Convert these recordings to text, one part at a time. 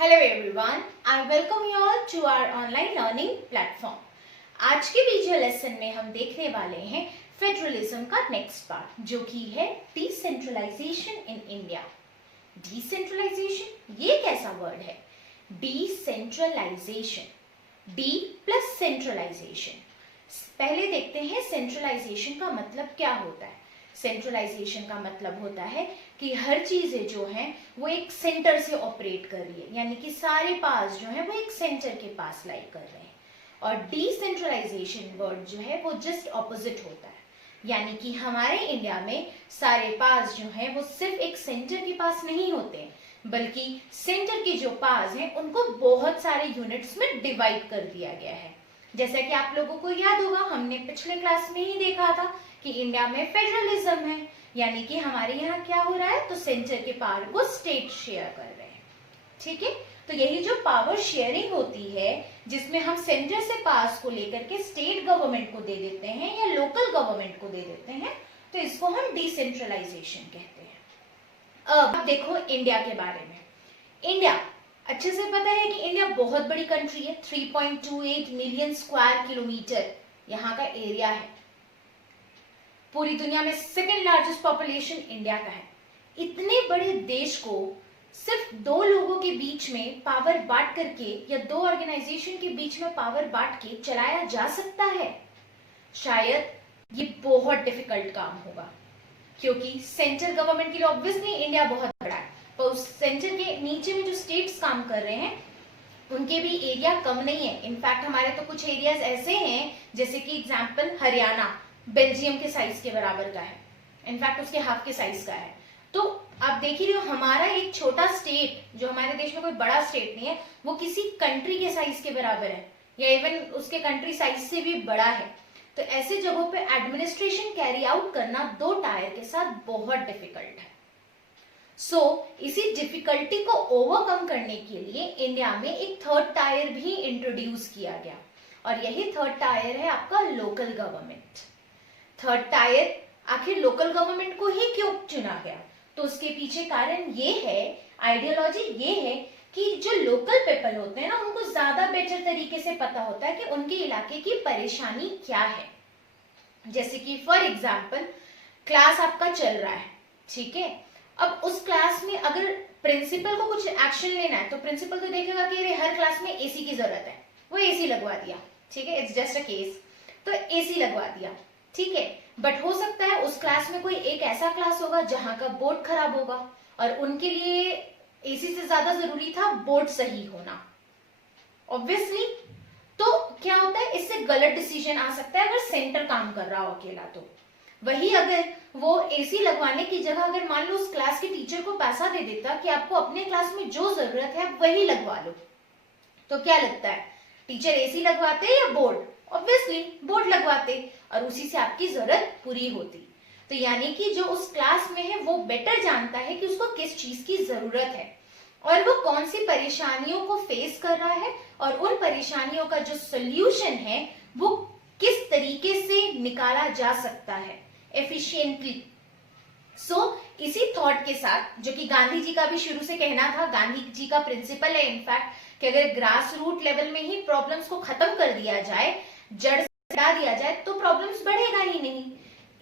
Hello everyone, I welcome you all to our online learning platform. आज के video lesson में हम देखने वाले हैं फेडरलिज्म का नेक्स्ट पार्ट जो कि है डिसेंट्रलाइजेशन इन इंडिया। डिसेंट्रलाइजेशन ये कैसा वर्ड है? Decentralization, D plus centralization. पहले देखते हैं सेंट्रलाइजेशन का मतलब क्या होता है। सेंट्रलाइजेशन का मतलब होता है कि हर चीजें जो हैं वो एक सेंटर से ऑपरेट कर रही है, यानी कि सारे पास जो है वो एक सेंटर के पास लाई कर रहे हैं। और डिसेंट्रलाइजेशन वर्ड जो है वो जस्ट ऑपोजिट होता है, यानी कि हमारे इंडिया में सारे पास जो है वो सिर्फ एक सेंटर के पास नहीं होते, बल्कि सेंटर के जो पास हैं उनको बहुत सारे यूनिट्स में डिवाइड कर दिया गया है। जैसा कि आप लोगों को याद होगा, हमने पिछले क्लास में ही देखा था कि इंडिया में फेडरलिज्म है, यानी कि हमारे यहाँ क्या हो रहा है, तो सेंटर के पावर को स्टेट शेयर कर रहे हैं। ठीक है, तो यही जो पावर शेयरिंग होती है जिसमें हम सेंटर से पास को लेकर के स्टेट गवर्नमेंट को दे देते हैं या लोकल गवर्नमेंट को दे देते हैं, तो इसको हम डिसेंट्रलाइजेशन कहते हैं। अब देखो इंडिया के बारे में। इंडिया अच्छे से पता है कि इंडिया बहुत बड़ी कंट्री है, 3.28 मिलियन स्क्वायर किलोमीटर यहाँ का एरिया है। पूरी दुनिया में सेकेंड लार्जेस्ट पॉपुलेशन इंडिया का है। इतने बड़े देश को सिर्फ दो लोगों के बीच में पावर बांट करके या दो ऑर्गेनाइजेशन के बीच में पावर बांट के चलाया जा सकता है? शायद ये बहुत डिफिकल्ट काम होगा, क्योंकि सेंट्रल गवर्नमेंट के लिए ऑब्वियसली इंडिया बहुत बड़ा है, पर उस सेंटर के नीचे में जो स्टेट्स काम कर रहे हैं उनके भी एरिया कम नहीं है। इनफैक्ट हमारे तो कुछ एरियाज ऐसे हैं, जैसे कि एग्जाम्पल हरियाणा बेल्जियम के साइज के बराबर का है, इनफैक्ट उसके हाफ के साइज का है। तो आप देख ही रहे हो, हमारा एक छोटा स्टेट जो हमारे देश में कोई बड़ा स्टेट नहीं है, वो किसी कंट्री के साइज के बराबर है या इवन उसके कंट्री साइज से भी बड़ा है। तो ऐसे जगहों पे एडमिनिस्ट्रेशन कैरी आउट करना दो टायर के साथ बहुत डिफिकल्ट है। इसी डिफिकल्टी को ओवरकम करने के लिए इंडिया में एक थर्ड टायर भी इंट्रोड्यूस किया गया, और यही थर्ड टायर है आपका लोकल गवर्नमेंट। थर्ड टायर आखिर लोकल गवर्नमेंट को ही क्यों चुना गया? तो उसके पीछे कारण ये है, आइडियोलॉजी ये है कि जो लोकल पीपल होते हैं ना, उनको ज्यादा बेटर तरीके से पता होता है कि उनके इलाके की परेशानी क्या है। जैसे कि फॉर एग्जाम्पल क्लास आपका चल रहा है, ठीक है, अब उस क्लास में अगर प्रिंसिपल को कुछ एक्शन लेना है तो प्रिंसिपल तो देखेगा कि अरे हर क्लास में एसी की जरूरत है, वो एसी लगवा दिया, ठीक है, इट्स जस्ट अ केस, तो एसी लगवा दिया, ठीक है। बट हो सकता है उस क्लास में कोई एक ऐसा क्लास होगा जहां का बोर्ड खराब होगा और उनके लिए एसी से ज्यादा जरूरी था बोर्ड सही होना, ऑब्वियसली। तो क्या होता है, इससे गलत डिसीजन आ सकता है अगर सेंटर काम कर रहा हो अकेला। तो वही अगर वो एसी लगवाने की जगह अगर मान लो उस क्लास के टीचर को पैसा दे देता कि आपको अपने क्लास में जो जरूरत है आप वही लगवा लो, तो क्या लगता है, टीचर एसी लगवाते या बोर्ड? ऑब्वियसली बोर्ड लगवाते, और उसी से आपकी जरूरत पूरी होती। तो यानी कि जो उस क्लास में है वो बेटर जानता है कि उसको किस चीज की जरूरत है और वो कौन सी परेशानियों को फेस कर रहा है, और उन परेशानियों का जो सोल्यूशन है वो किस तरीके से निकाला जा सकता है एफिशिएंटली। इसी थॉट के साथ, जो कि गांधी जी का भी शुरू से कहना था, गांधी जी का प्रिंसिपल है इनफैक्ट, कि अगर ग्रास रूट लेवल में ही प्रॉब्लम्स को खत्म कर दिया जाए, जड़ से हटा दिया जाए, तो प्रॉब्लम्स बढ़ेगा ही नहीं।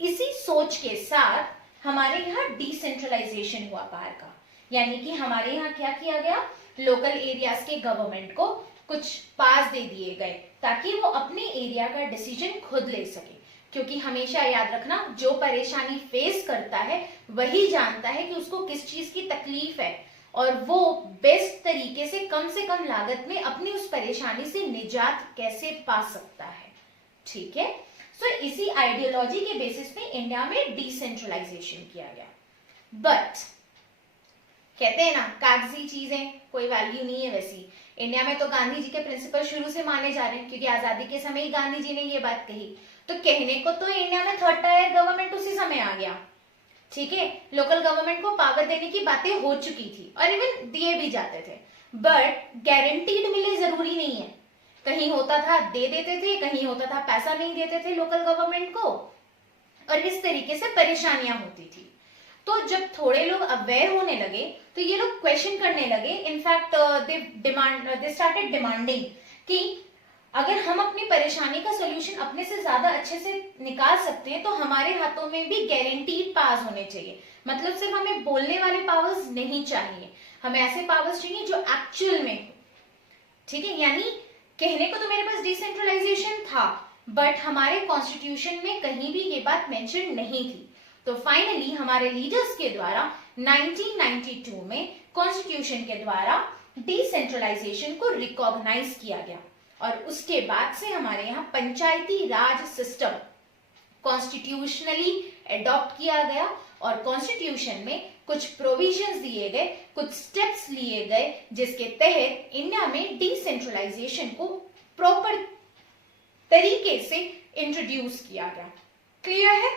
इसी सोच के साथ हमारे यहाँ डिसेंट्रलाइजेशन हुआ बाहर का, यानी कि हमारे यहाँ क्या किया गया, लोकल एरियाज के गवर्नमेंट को कुछ पास दे दिए गए ताकि वो अपने एरिया का डिसीजन खुद ले सके। क्योंकि हमेशा याद रखना, जो परेशानी फेस करता है वही जानता है कि उसको किस चीज की तकलीफ है और वो बेस्ट तरीके से कम लागत में अपनी उस परेशानी से निजात कैसे पा सकता है। ठीक है, इसी आइडियोलॉजी के बेसिस पे इंडिया में डिसेंट्रलाइजेशन किया गया। बट कहते हैं ना, कागजी चीजें कोई वैल्यू नहीं है वैसी। इंडिया में तो गांधी जी के प्रिंसिपल शुरू से माने जा रहे हैं, क्योंकि आजादी के समय ही गांधी जी ने ये बात कही। तो कहने को तो इंडिया में थर्ड टायर गवर्नमेंट उसी समय आ गया, ठीक है, लोकल गवर्नमेंट को पावर देने की बातें हो चुकी थी और इवन दिए भी जाते थे, बट गारंटीड मिले जरूरी नहीं है। कहीं होता था दे देते थे, कहीं होता था पैसा नहीं देते थे लोकल गवर्नमेंट को, और इस तरीके से परेशानियां होती थी। तो जब थोड़े लोग अवेयर होने लगे तो ये लोग क्वेश्चन करने लगे, इनफैक्ट दे स्टार्टेड डिमांडिंग कि अगर हम अपनी परेशानी का सोल्यूशन अपने से ज्यादा अच्छे से निकाल सकते हैं तो हमारे हाथों में भी गारंटीड पावर्स होने चाहिए। मतलब सिर्फ हमें बोलने वाले पावर्स नहीं चाहिए, हमें ऐसे पावर्स चाहिए जो एक्चुअल में हो। ठीक है, यानी कहने को तो मेरे पास डिसेंट्रलाइजेशन था, बट हमारे कॉन्स्टिट्यूशन में कहीं भी ये बात मेंशन नहीं थी। तो फाइनली हमारे लीडर्स के द्वारा 1992 में कॉन्स्टिट्यूशन के द्वारा डिसेंट्रलाइजेशन को रिकॉग्नाइज किया गया और उसके बाद से हमारे यहाँ पंचायती राज सिस्टम कॉन्स्टिट्यूशनली एडॉप्ट किया गया और कॉन्स्टिट्यूशन में कुछ प्रोविजंस दिए गए, कुछ स्टेप्स लिए गए जिसके तहत इंडिया में डिसेंट्रलाइजेशन को प्रॉपर तरीके से इंट्रोड्यूस किया गया। क्लियर है?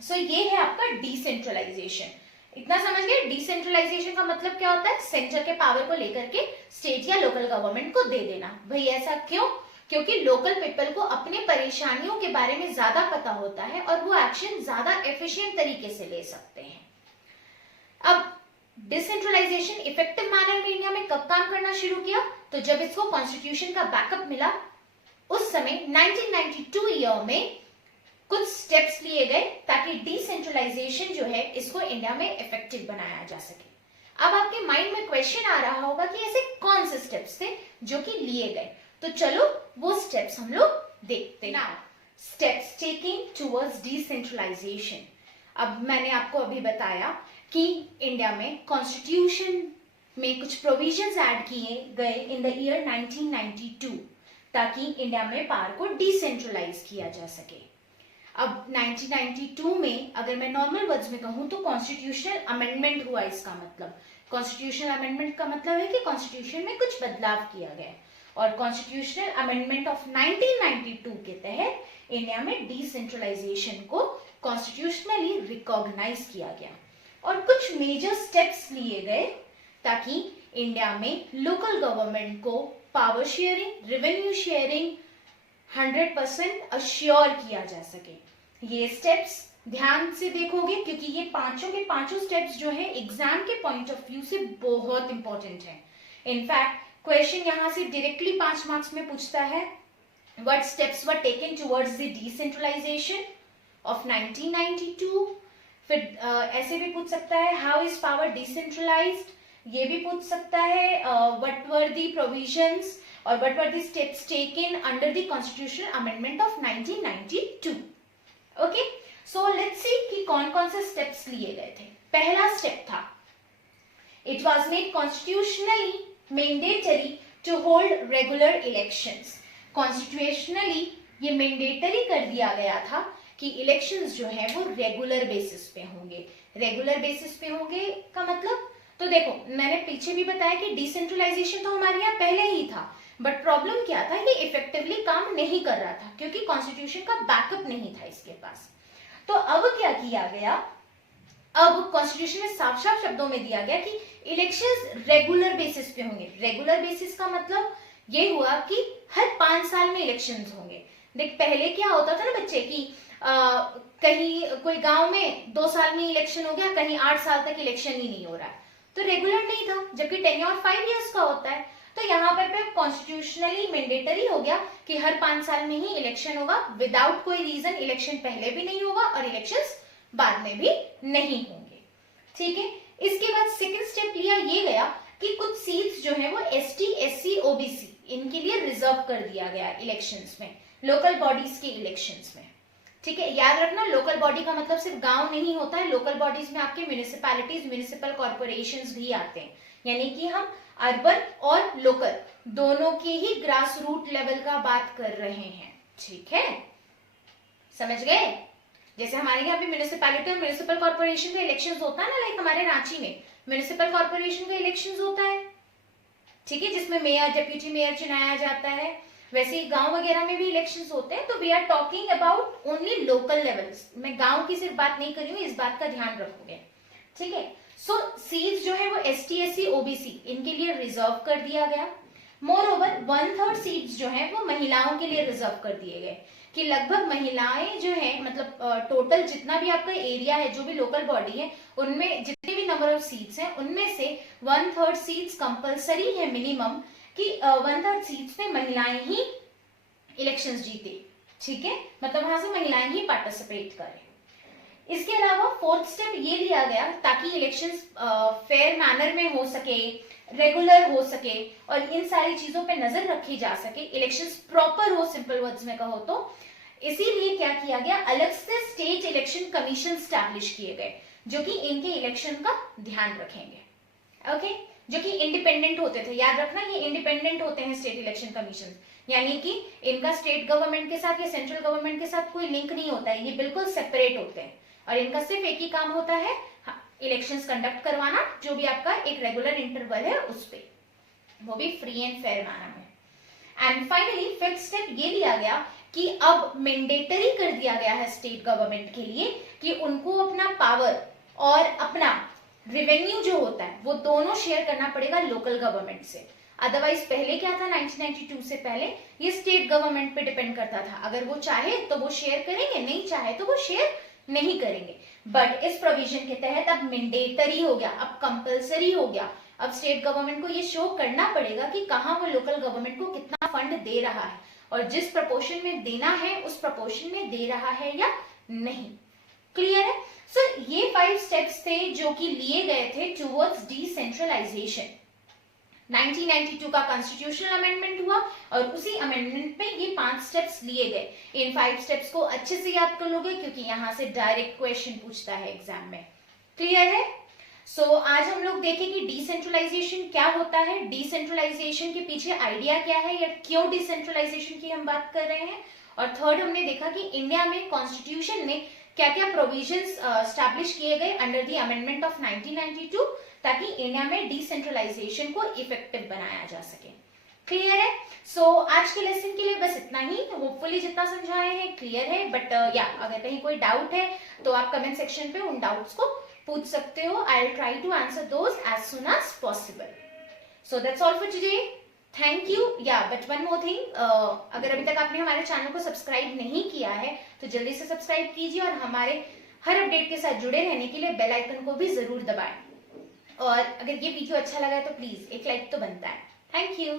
सो ये है आपका डिसेंट्रलाइजेशन। इतना समझ गए? डिसेंट्रलाइजेशन का मतलब क्या होता है? सेंटर के पावर को लेकर के स्टेट या लोकल गवर्नमेंट को दे देना। भाई ऐसा क्यों? क्योंकि लोकल पीपल को अपने परेशानियों के बारे में ज्यादा पता होता है और वो एक्शन ज्यादा एफिशिएंट तरीके से ले सकते हैं। अब डिसेंट्रलाइजेशन इफेक्टिव मैनर में इंडिया में कब काम करना शुरू किया? तो जब इसको कॉन्स्टिट्यूशन का बैकअप मिला, उस समय 1992 ईयर में कुछ स्टेप्स लिए गए ताकि डिसेंट्रलाइजेशन जो है इसको इंडिया में इफेक्टिव बनाया जा सके। अब आपके माइंड में क्वेश्चन आ रहा होगा कि ऐसे कौन से स्टेप्स थे जो कि लिए गए, तो चलो वो स्टेप्स हम लोग देखते हैं। Now steps taking towards decentralization. अब मैंने आपको अभी बताया कि इंडिया में कॉन्स्टिट्यूशन में कुछ प्रोविजंस ऐड किए गए इन द ईयर 1992 ताकि इंडिया में पावर को डिसेंट्रलाइज किया जा सके। अब 1992 में अगर मैं नॉर्मल वर्ड्स में कहूं तो कॉन्स्टिट्यूशनल अमेंडमेंट हुआ। इसका मतलब कॉन्स्टिट्यूशनल अमेंडमेंट का मतलब है कि कॉन्स्टिट्यूशन में कुछ बदलाव किया गया और कॉन्स्टिट्यूशनल अमेंडमेंट ऑफ 1992 के तहत इंडिया में डिसेंट्रलाइजेशन को कॉन्स्टिट्यूशनली रिकॉग्नाइज किया गया और कुछ मेजर स्टेप्स लिए गए ताकि इंडिया में लोकल गवर्नमेंट को power sharing, revenue sharing 100% assure किया जा सके। ये स्टेप्स ध्यान से देखोगे क्योंकि ये पांचों के पांचों स्टेप्स जो है एग्जाम के पॉइंट ऑफ व्यू से बहुत इंपॉर्टेंट है। इनफैक्ट क्वेश्चन यहां से डायरेक्टली 5 मार्क्स में पूछता है, what steps were taken towards the decentralization of 1992। फिर ऐसे भी पूछ सकता है, हाउ इज पावर डिसेंट्रलाइज्ड। ये भी पूछ सकता है, व्हाट वर द प्रोविजंस और what were the steps taken under the constitutional amendment of 1992. Okay, so let's see कि कौन-कौन से steps लिए गए थे। पहला step था, it was made constitutionally mandatory to hold regular elections. Constitutionally ये mandatory कर दिया गया था कि elections जो है वो regular basis पे होंगे। Regular basis पे होंगे का मतलब, तो देखो मैंने पीछे भी बताया कि डिसेंट्रलाइजेशन तो हमारे यहाँ पहले ही था, बट प्रॉब्लम क्या था, ये इफेक्टिवली काम नहीं कर रहा था क्योंकि कॉन्स्टिट्यूशन का बैकअप नहीं था इसके पास। तो अब क्या किया गया, अब कॉन्स्टिट्यूशन में साफ साफ शब्दों में दिया गया कि इलेक्शंस रेगुलर बेसिस पे होंगे। रेगुलर बेसिस का मतलब ये हुआ कि हर 5 साल में इलेक्शंस होंगे। देख पहले क्या होता था ना बच्चे की कहीं कोई गांव में 2 साल में इलेक्शन हो गया, कहीं 8 साल तक इलेक्शन ही नहीं हो रहा है, तो रेगुलर नहीं था, जबकि टेन्योर 5 इयर्स का होता है। तो यहाँ पर कॉन्स्टिट्यूशनली मैंडेटरी हो गया कि हर 5 साल में ही इलेक्शन होगा, विदाउट कोई रीजन। इलेक्शन पहले भी नहीं होगा और इलेक्शंस बाद में भी नहीं होंगे। ठीक है, इसके बाद सेकंड स्टेप लिया ये गया कि कुछ सीट्स जो है वो एसटी, एससी, ओबीसी इनके लिए रिजर्व कर दिया गया इलेक्शंस में, लोकल बॉडीज के इलेक्शंस में। ठीक है, याद रखना लोकल बॉडी का मतलब सिर्फ गांव नहीं होता है, लोकल बॉडीज में आपके म्युनिसिपैलिटीज, म्युनिसिपल कॉर्पोरेशंस भी आते हैं, यानी कि हम अर्बन और लोकल दोनों के ही ग्रास रूट लेवल का बात कर रहे हैं। ठीक है, समझ गए? जैसे हमारे यहाँ पे म्युनिसिपैलिटी और म्युनिसिपल कॉर्पोरेशन का इलेक्शंस होता है ना, लाइक हमारे रांची में म्युनिसिपल कॉर्पोरेशन का इलेक्शंस होता है, ठीक है, जिसमें मेयर, डिप्यूटी मेयर चुनाया जाता है। वैसे ही गांव वगैरह में भी इलेक्शंस होते हैं। तो we are talking about only local levels. मैं गांव की सिर्फ बात नहीं कर रही हूँ, इस बात का ध्यान रखोगे। ठीक है, सो सीट्स जो है वो एसटी, एससी, ओबीसी इनके लिए रिजर्व कर दिया गया। मोर ओवर 1/3 सीट्स जो है वो महिलाओं के लिए रिजर्व कर दिए गए। कि लगभग महिलाएं जो है, मतलब टोटल जितना भी आपका एरिया है, जो भी लोकल बॉडी है, उनमें जितने भी नंबर ऑफ सीट्स हैं उनमें से 1/3 सीट्स कंपलसरी है मिनिमम, कि 1/3 सीट्स में महिलाएं ही इलेक्शंस जीते। ठीक है, मतलब वहां से महिलाएं ही पार्टिसिपेट करें। इसके अलावा फोर्थ स्टेप ये लिया गया ताकि इलेक्शंस फेयर मैनर में हो सके, रेगुलर हो सके और इन सारी चीजों पे नजर रखी जा सके, इलेक्शंस प्रॉपर हो, सिंपल वर्ड्स में कहो तो। इसीलिए क्या किया गया, अलग से स्टेट इलेक्शन कमीशन स्टैब्लिश किए गए जो कि इनके इलेक्शन का ध्यान रखेंगे। ओके, जो कि इंडिपेंडेंट होते थे, याद रखना ये इंडिपेंडेंट होते हैं स्टेट इलेक्शन कमीशन, यानी कि इनका स्टेट गवर्नमेंट के साथ या सेंट्रल गवर्नमेंट के साथ कोई लिंक नहीं होता है, ये बिल्कुल सेपरेट होते हैं और इनका सिर्फ एक ही काम होता है, इलेक्शंस कंडक्ट करवाना, जो भी आपका एक रेगुलर इंटरवल है उस पे, वो भी फ्री एंड फेयर मैनर में। एंड फाइनली फिफ्थ स्टेप ये लिया गया कि अब मैंडेटरी कर दिया गया है स्टेट गवर्नमेंट के लिए कि उनको अपना पावर और अपना रेवेन्यू जो होता है वो दोनों शेयर करना पड़ेगा लोकल गवर्नमेंट से। अदरवाइज पहले क्या था, 1992 से पहले ये स्टेट गवर्नमेंट पे डिपेंड करता था, अगर वो चाहे तो वो शेयर करेंगे, नहीं चाहे तो वो शेयर नहीं करेंगे। बट इस प्रोविजन के तहत अब मैंडेटरी हो गया, अब कंपलसरी हो गया, अब स्टेट गवर्नमेंट को ये शो करना पड़ेगा कि कहाँ वो लोकल गवर्नमेंट को कितना फंड दे रहा है और जिस प्रपोर्शन में देना है उस प्रपोर्शन में दे रहा है या नहीं। क्लियर है? सर ये 5 स्टेप्स थे जो कि लिए गए थे टुवर्ड्स डिसेंट्रलाइजेशन। 1992 का कॉन्स्टिट्यूशनल अमेंडमेंट हुआ और उसी अमेंडमेंट में ये 5 स्टेप्स लिए गए। इन 5 स्टेप्स को अच्छे से याद कर लोगे क्योंकि यहां से डायरेक्ट क्वेश्चन पूछता है एग्जाम में। क्लियर है? सो आज हम लोग देखें कि डिसेंट्रलाइजेशन क्या होता है, डिसेंट्रलाइजेशन के पीछे आइडिया क्या है या क्यों डिसेंट्रलाइजेशन की हम बात कर रहे हैं। और थर्ड हमने देखा कि इंडिया में कॉन्स्टिट्यूशन में क्या क्या प्रोविजंस स्टैब्लिश किए गए अंडर द अमेंडमेंट ऑफ 1992 ताकि इंडिया में डिसेंट्रलाइजेशन को इफेक्टिव बनाया जा सके। क्लियर है? सो आज के लेसन के लिए बस इतना ही। होपफुली जितना समझाए हैं क्लियर है, बट या अगर कहीं कोई डाउट है तो आप कमेंट सेक्शन पे उन डाउट्स को पूछ सकते हो। I will try to answer those as soon as possible. So that's all for today. Thank you. या बट वन मोर थिंग, अगर अभी तक आपने हमारे चैनल को सब्सक्राइब नहीं किया है तो जल्दी से सब्सक्राइब कीजिए और हमारे हर अपडेट के साथ जुड़े रहने के लिए बेल आइकन को भी जरूर दबाएं। और अगर ये वीडियो अच्छा लगा तो प्लीज एक लाइक तो बनता है। Thank you.